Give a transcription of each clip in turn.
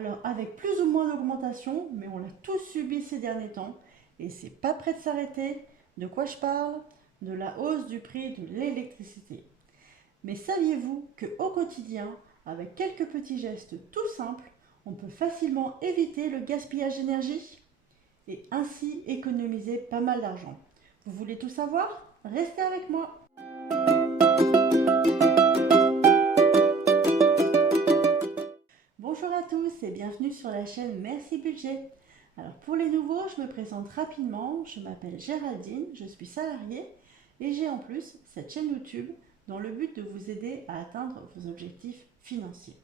Alors, avec plus ou moins d'augmentation, mais on l'a tous subi ces derniers temps, et c'est pas prêt de s'arrêter. De quoi je parle? De la hausse du prix de l'électricité. Mais saviez-vous qu'au quotidien, avec quelques petits gestes tout simples, on peut facilement éviter le gaspillage d'énergie et ainsi économiser pas mal d'argent? Vous voulez tout savoir? Restez avec moi. Bonjour à tous et bienvenue sur la chaîne Merci Budget. Alors pour les nouveaux, je me présente rapidement. Je m'appelle Géraldine, je suis salariée et j'ai en plus cette chaîne YouTube dans le but de vous aider à atteindre vos objectifs financiers.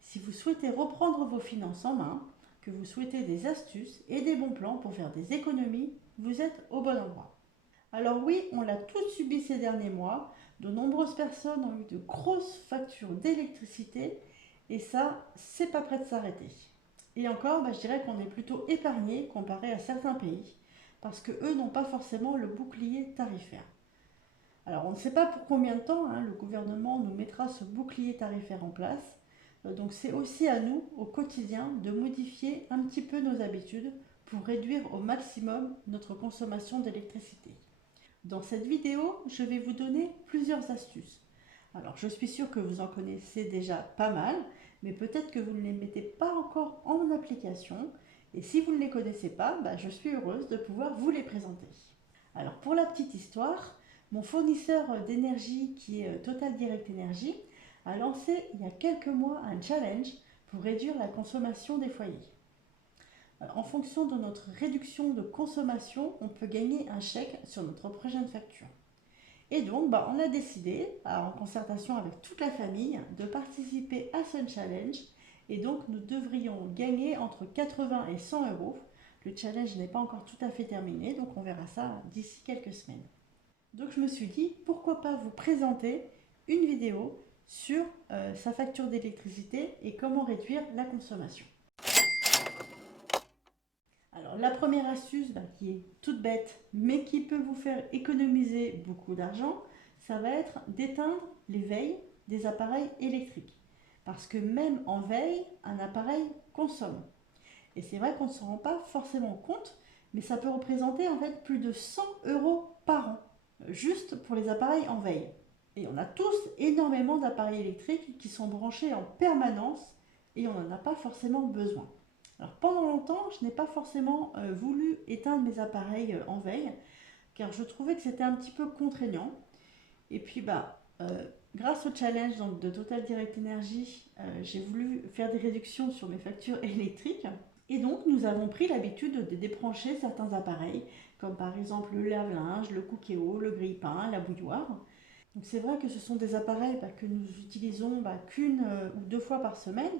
Si vous souhaitez reprendre vos finances en main, que vous souhaitez des astuces et des bons plans pour faire des économies, vous êtes au bon endroit. Alors oui, on l'a tous subi ces derniers mois. De nombreuses personnes ont eu de grosses factures d'électricité et ça, c'est pas prêt de s'arrêter. Et encore, je dirais qu'on est plutôt épargné comparé à certains pays parce que eux n'ont pas forcément le bouclier tarifaire. Alors on ne sait pas pour combien de temps le gouvernement nous mettra ce bouclier tarifaire en place. Donc c'est aussi à nous, au quotidien, de modifier un petit peu nos habitudes pour réduire au maximum notre consommation d'électricité. Dans cette vidéo, je vais vous donner plusieurs astuces. Alors, je suis sûre que vous en connaissez déjà pas mal, mais peut-être que vous ne les mettez pas encore en application. Et si vous ne les connaissez pas, je suis heureuse de pouvoir vous les présenter. Alors, pour la petite histoire, mon fournisseur d'énergie qui est Total Direct Energy a lancé il y a quelques mois un challenge pour réduire la consommation des foyers. En fonction de notre réduction de consommation, on peut gagner un chèque sur notre prochaine facture. Et donc, on a décidé, en concertation avec toute la famille, de participer à ce challenge. Et donc, nous devrions gagner entre 80 et 100 euros. Le challenge n'est pas encore tout à fait terminé, donc on verra ça d'ici quelques semaines. Donc, je me suis dit, pourquoi pas vous présenter une vidéo sur sa facture d'électricité et comment réduire la consommation. Alors la première astuce qui est toute bête mais qui peut vous faire économiser beaucoup d'argent, ça va être d'éteindre les veilles des appareils électriques. Parce que même en veille, un appareil consomme. Et c'est vrai qu'on ne se rend pas forcément compte, mais ça peut représenter en fait plus de 100 euros par an, juste pour les appareils en veille. Et on a tous énormément d'appareils électriques qui sont branchés en permanence et on n'en a pas forcément besoin. Alors pendant longtemps, je n'ai pas forcément voulu éteindre mes appareils en veille, car je trouvais que c'était un petit peu contraignant. Et puis grâce au challenge de Total Direct Energy, j'ai voulu faire des réductions sur mes factures électriques. Et donc nous avons pris l'habitude de débrancher certains appareils, comme par exemple le lave-linge, le cookéo, le grille-pain, la bouilloire. Donc c'est vrai que ce sont des appareils que nous utilisons qu'une ou deux fois par semaine.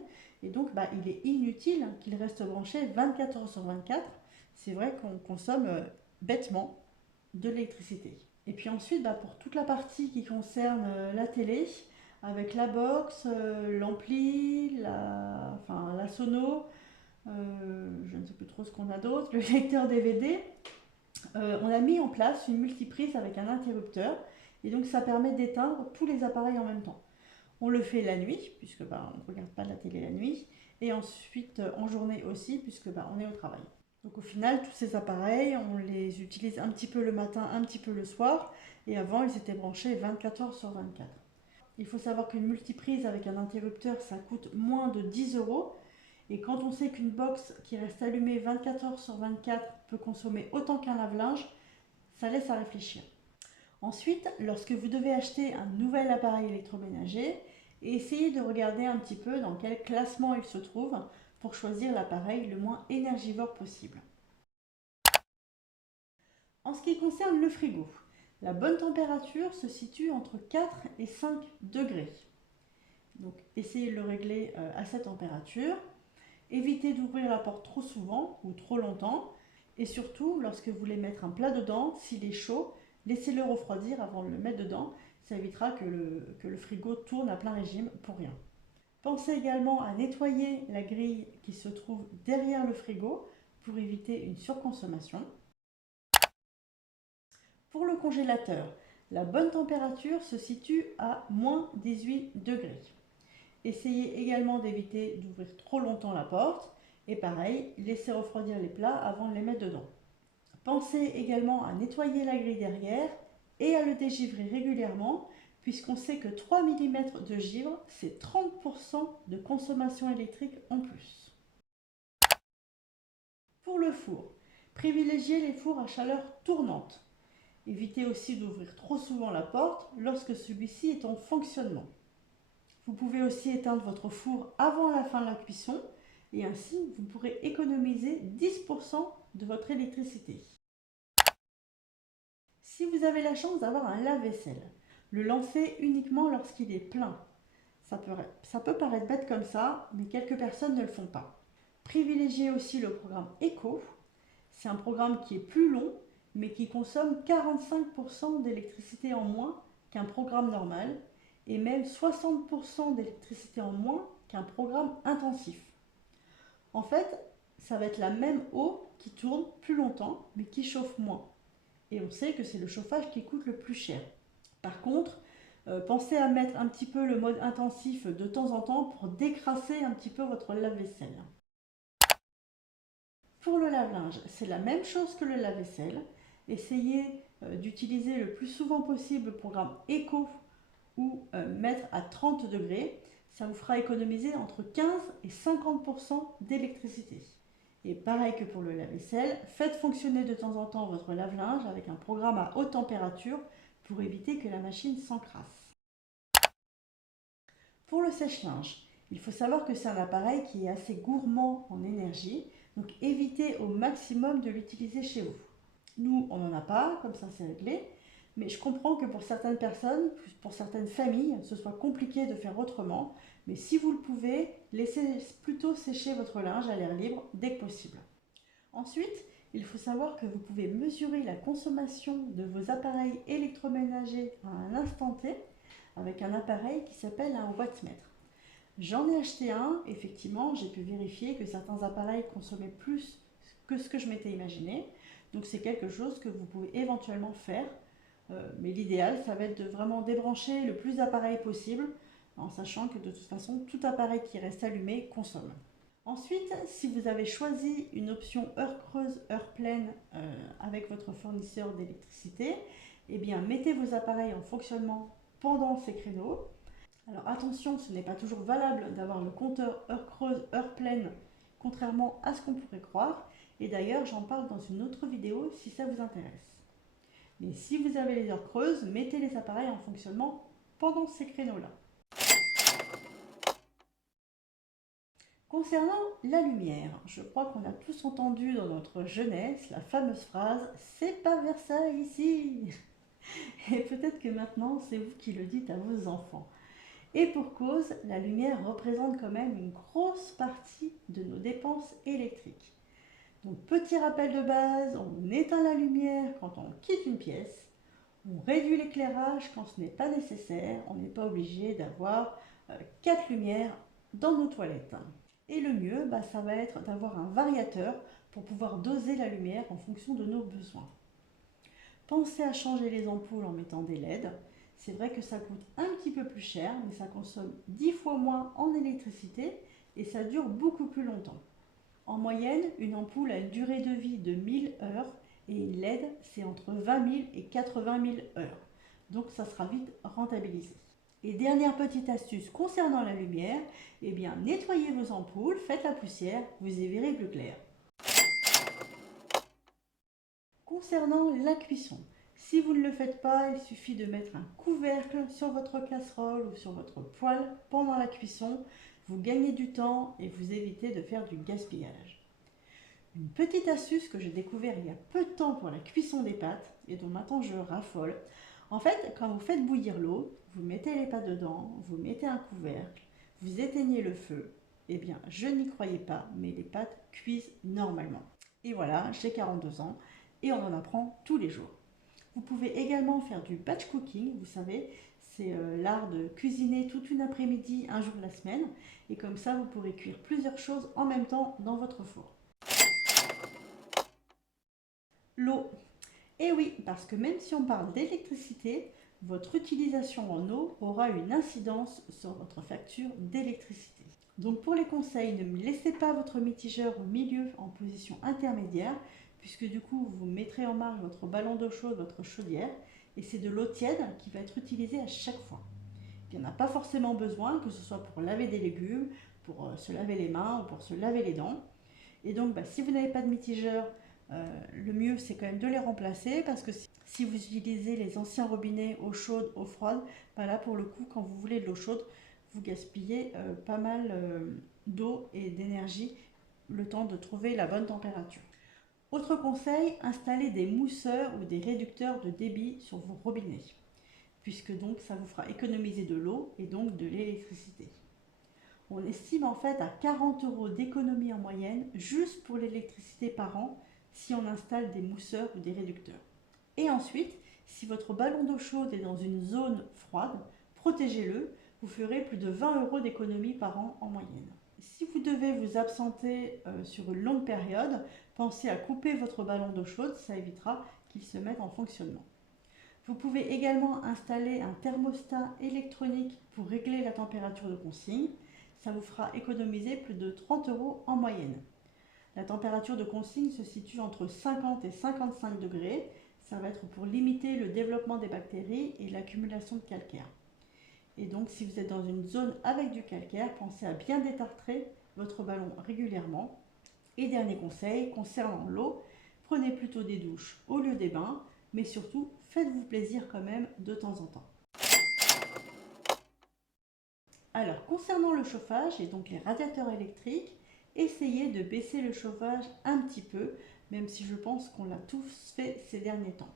Et donc il est inutile qu'ils restent branchés 24 heures sur 24. C'est vrai qu'on consomme bêtement de l'électricité. Et puis ensuite, pour toute la partie qui concerne la télé, avec la box, l'ampli, la sono, je ne sais plus trop ce qu'on a d'autre, le lecteur DVD, on a mis en place une multiprise avec un interrupteur et donc ça permet d'éteindre tous les appareils en même temps. On le fait la nuit, puisque on ne regarde pas la télé la nuit, et ensuite en journée aussi, puisque on est au travail. Donc au final, tous ces appareils, on les utilise un petit peu le matin, un petit peu le soir, et avant ils étaient branchés 24 heures sur 24. Il faut savoir qu'une multiprise avec un interrupteur, ça coûte moins de 10 euros. Et quand on sait qu'une box qui reste allumée 24 heures sur 24 peut consommer autant qu'un lave-linge, ça laisse à réfléchir. Ensuite, lorsque vous devez acheter un nouvel appareil électroménager, essayez de regarder un petit peu dans quel classement il se trouve pour choisir l'appareil le moins énergivore possible. En ce qui concerne le frigo, la bonne température se situe entre 4 et 5 degrés. Donc essayez de le régler à cette température. Évitez d'ouvrir la porte trop souvent ou trop longtemps. Et surtout, lorsque vous voulez mettre un plat dedans, s'il est chaud, laissez-le refroidir avant de le mettre dedans. Ça évitera que le frigo tourne à plein régime pour rien. Pensez également à nettoyer la grille qui se trouve derrière le frigo pour éviter une surconsommation. Pour le congélateur, la bonne température se situe à moins 18 degrés. Essayez également d'éviter d'ouvrir trop longtemps la porte. Et pareil, laissez refroidir les plats avant de les mettre dedans. Pensez également à nettoyer la grille derrière et à le dégivrer régulièrement, puisqu'on sait que 3 mm de givre, c'est 30% de consommation électrique en plus. Pour le four, privilégiez les fours à chaleur tournante. Évitez aussi d'ouvrir trop souvent la porte lorsque celui-ci est en fonctionnement. Vous pouvez aussi éteindre votre four avant la fin de la cuisson et ainsi vous pourrez économiser 10% de votre électricité. Si vous avez la chance d'avoir un lave-vaisselle, le lancez uniquement lorsqu'il est plein. Ça peut paraître bête comme ça, mais quelques personnes ne le font pas. Privilégiez aussi le programme Eco. C'est un programme qui est plus long, mais qui consomme 45% d'électricité en moins qu'un programme normal, et même 60% d'électricité en moins qu'un programme intensif. En fait, ça va être la même eau qui tourne plus longtemps, mais qui chauffe moins. Et on sait que c'est le chauffage qui coûte le plus cher. Par contre, pensez à mettre un petit peu le mode intensif de temps en temps pour décrasser un petit peu votre lave-vaisselle. Pour le lave-linge, c'est la même chose que le lave-vaisselle. Essayez d'utiliser le plus souvent possible le programme Eco ou mettre à 30 degrés. Ça vous fera économiser entre 15 et 50% d'électricité. Et pareil que pour le lave-vaisselle, faites fonctionner de temps en temps votre lave-linge avec un programme à haute température pour éviter que la machine s'encrasse. Pour le sèche-linge, il faut savoir que c'est un appareil qui est assez gourmand en énergie, donc évitez au maximum de l'utiliser chez vous. Nous, on n'en a pas, comme ça c'est réglé, mais je comprends que pour certaines personnes, pour certaines familles, ce soit compliqué de faire autrement, mais si vous le pouvez, laissez plutôt sécher votre linge à l'air libre dès que possible. Ensuite, il faut savoir que vous pouvez mesurer la consommation de vos appareils électroménagers à un instant T avec un appareil qui s'appelle un wattmètre. J'en ai acheté un, effectivement, j'ai pu vérifier que certains appareils consommaient plus que ce que je m'étais imaginé. Donc c'est quelque chose que vous pouvez éventuellement faire. Mais l'idéal, ça va être de vraiment débrancher le plus d'appareils possible, en sachant que de toute façon, tout appareil qui reste allumé consomme. Ensuite, si vous avez choisi une option heure creuse, heure pleine avec votre fournisseur d'électricité, eh bien mettez vos appareils en fonctionnement pendant ces créneaux. Alors attention, ce n'est pas toujours valable d'avoir le compteur heure creuse, heure pleine, contrairement à ce qu'on pourrait croire. Et d'ailleurs, j'en parle dans une autre vidéo si ça vous intéresse. Mais si vous avez les heures creuses, mettez les appareils en fonctionnement pendant ces créneaux-là. Concernant la lumière, je crois qu'on a tous entendu dans notre jeunesse la fameuse phrase « c'est pas Versailles ici !» Et peut-être que maintenant, c'est vous qui le dites à vos enfants. Et pour cause, la lumière représente quand même une grosse partie de nos dépenses électriques. Donc petit rappel de base, on éteint la lumière quand on quitte une pièce, on réduit l'éclairage quand ce n'est pas nécessaire, on n'est pas obligé d'avoir 4 lumières dans nos toilettes. Et le mieux, ça va être d'avoir un variateur pour pouvoir doser la lumière en fonction de nos besoins. Pensez à changer les ampoules en mettant des LED. C'est vrai que ça coûte un petit peu plus cher, mais ça consomme 10 fois moins en électricité et ça dure beaucoup plus longtemps. En moyenne, une ampoule a une durée de vie de 1000 heures et une LED, c'est entre 20 000 et 80 000 heures. Donc ça sera vite rentabilisé. Et dernière petite astuce concernant la lumière, eh bien nettoyez vos ampoules, faites la poussière, vous y verrez plus clair. Concernant la cuisson, si vous ne le faites pas, il suffit de mettre un couvercle sur votre casserole ou sur votre poêle pendant la cuisson. Vous gagnez du temps et vous évitez de faire du gaspillage. Une petite astuce que j'ai découvert il y a peu de temps pour la cuisson des pâtes et dont maintenant je raffole. En fait, quand vous faites bouillir l'eau, vous mettez les pâtes dedans, vous mettez un couvercle, vous éteignez le feu. Eh bien, je n'y croyais pas, mais les pâtes cuisent normalement. Et voilà, j'ai 42 ans et on en apprend tous les jours. Vous pouvez également faire du batch cooking, vous savez, c'est l'art de cuisiner toute une après-midi, un jour de la semaine. Et comme ça, vous pourrez cuire plusieurs choses en même temps dans votre four. L'eau. Et oui, parce que même si on parle d'électricité, votre utilisation en eau aura une incidence sur votre facture d'électricité. Donc pour les conseils, ne laissez pas votre mitigeur au milieu en position intermédiaire, puisque du coup vous mettrez en marche votre ballon d'eau chaude, votre chaudière, et c'est de l'eau tiède qui va être utilisée à chaque fois. Il n'y en a pas forcément besoin, que ce soit pour laver des légumes, pour se laver les mains ou pour se laver les dents. Et donc si vous n'avez pas de mitigeur, le mieux c'est quand même de les remplacer, parce que si vous utilisez les anciens robinets eau chaude, eau froide, là pour le coup quand vous voulez de l'eau chaude, vous gaspillez pas mal d'eau et d'énergie le temps de trouver la bonne température. Autre conseil, installez des mousseurs ou des réducteurs de débit sur vos robinets, puisque donc ça vous fera économiser de l'eau et donc de l'électricité. On estime en fait à 40 € d'économie en moyenne juste pour l'électricité par an si on installe des mousseurs ou des réducteurs. Et ensuite, si votre ballon d'eau chaude est dans une zone froide, protégez-le, vous ferez plus de 20 € d'économie par an en moyenne. Si vous devez vous absenter sur une longue période, pensez à couper votre ballon d'eau chaude, ça évitera qu'il se mette en fonctionnement. Vous pouvez également installer un thermostat électronique pour régler la température de consigne. Ça vous fera économiser plus de 30 € en moyenne. La température de consigne se situe entre 50 et 55 degrés. Ça va être pour limiter le développement des bactéries et l'accumulation de calcaire. Et donc si vous êtes dans une zone avec du calcaire, pensez à bien détartrer votre ballon régulièrement. Et dernier conseil, concernant l'eau, prenez plutôt des douches au lieu des bains, mais surtout faites-vous plaisir quand même de temps en temps. Alors concernant le chauffage et donc les radiateurs électriques, essayez de baisser le chauffage un petit peu, même si je pense qu'on l'a tous fait ces derniers temps.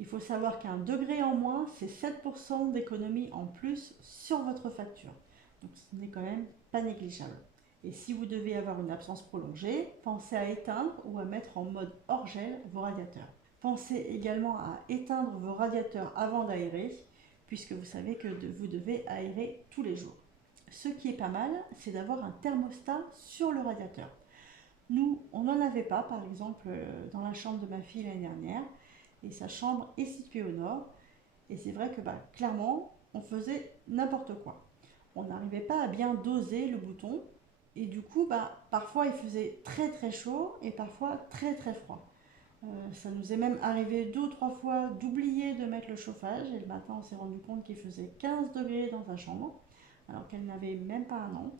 Il faut savoir qu'un degré en moins, c'est 7% d'économie en plus sur votre facture. Donc ce n'est quand même pas négligeable. Et si vous devez avoir une absence prolongée, pensez à éteindre ou à mettre en mode hors gel vos radiateurs. Pensez également à éteindre vos radiateurs avant d'aérer, puisque vous savez que vous devez aérer tous les jours. Ce qui est pas mal, c'est d'avoir un thermostat sur le radiateur. Nous, on n'en avait pas, par exemple, dans la chambre de ma fille l'année dernière, et sa chambre est située au nord, et c'est vrai que clairement, on faisait n'importe quoi. On n'arrivait pas à bien doser le bouton, et du coup, parfois il faisait très très chaud, et parfois très très froid. Ça nous est même arrivé 2 ou 3 fois d'oublier de mettre le chauffage, et le matin on s'est rendu compte qu'il faisait 15 degrés dans sa chambre, alors qu'elle n'avait même pas un an.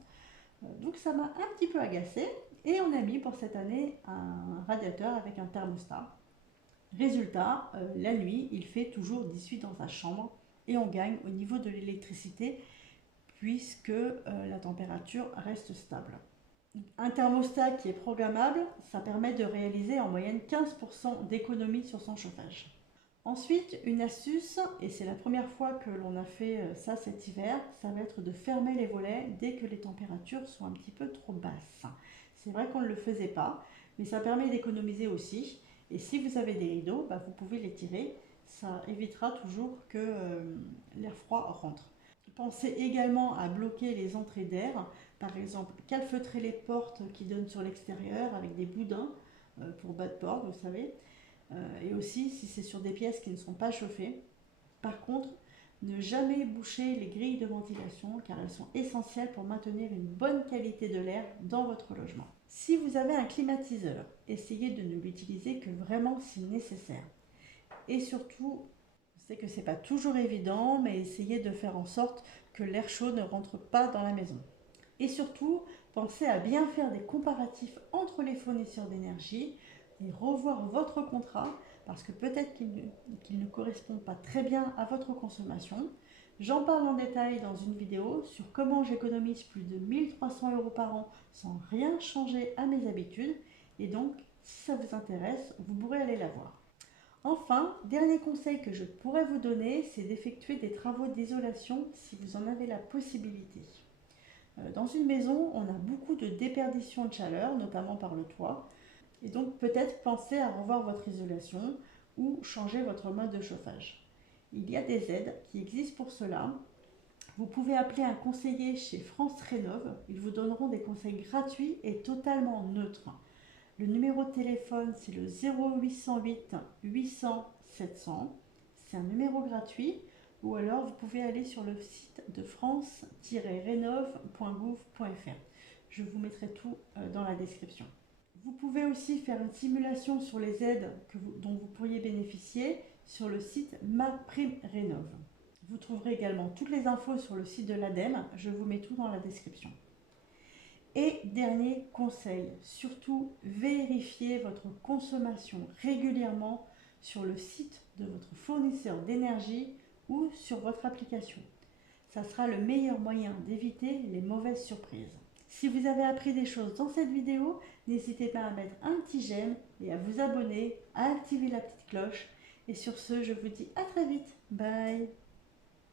Donc ça m'a un petit peu agacée, et on a mis pour cette année un radiateur avec un thermostat. Résultat, la nuit, il fait toujours 18 dans sa chambre, et on gagne au niveau de l'électricité, puisque la température reste stable. Un thermostat qui est programmable, ça permet de réaliser en moyenne 15% d'économie sur son chauffage. Ensuite, une astuce, et c'est la première fois que l'on a fait ça cet hiver, ça va être de fermer les volets dès que les températures sont un petit peu trop basses. C'est vrai qu'on ne le faisait pas, mais ça permet d'économiser aussi. Et si vous avez des rideaux, vous pouvez les tirer, ça évitera toujours que l'air froid rentre. Pensez également à bloquer les entrées d'air, par exemple calfeutrer les portes qui donnent sur l'extérieur avec des boudins pour bas de porte, vous savez. Et aussi si c'est sur des pièces qui ne sont pas chauffées. Par contre, ne jamais boucher les grilles de ventilation car elles sont essentielles pour maintenir une bonne qualité de l'air dans votre logement. Si vous avez un climatiseur, essayez de ne l'utiliser que vraiment si nécessaire. Et surtout, je sais que ce n'est pas toujours évident, mais essayez de faire en sorte que l'air chaud ne rentre pas dans la maison. Et surtout, pensez à bien faire des comparatifs entre les fournisseurs d'énergie et revoir votre contrat parce que peut-être qu'il ne correspond pas très bien à votre consommation. J'en parle en détail dans une vidéo sur comment j'économise plus de 1300 € par an sans rien changer à mes habitudes. Et donc, si ça vous intéresse, vous pourrez aller la voir. Enfin, dernier conseil que je pourrais vous donner, c'est d'effectuer des travaux d'isolation si vous en avez la possibilité. Dans une maison, on a beaucoup de déperdition de chaleur, notamment par le toit. Et donc peut-être penser à revoir votre isolation ou changer votre mode de chauffage. Il y a des aides qui existent pour cela. Vous pouvez appeler un conseiller chez France Rénov'. Ils vous donneront des conseils gratuits et totalement neutres. Le numéro de téléphone, c'est le 0808 800 700. C'est un numéro gratuit. ou alors vous pouvez aller sur le site de france-rénov.gouv.fr. Je vous mettrai tout dans la description. Vous pouvez aussi faire une simulation sur les aides dont vous pourriez bénéficier sur le site MaPrimeRénov. Vous trouverez également toutes les infos sur le site de l'ADEME, je vous mets tout dans la description. Et dernier conseil, surtout vérifiez votre consommation régulièrement sur le site de votre fournisseur d'énergie ou sur votre application. Ça sera le meilleur moyen d'éviter les mauvaises surprises. Si vous avez appris des choses dans cette vidéo, n'hésitez pas à mettre un petit j'aime et à vous abonner, à activer la petite cloche. Et sur ce, je vous dis à très vite. Bye!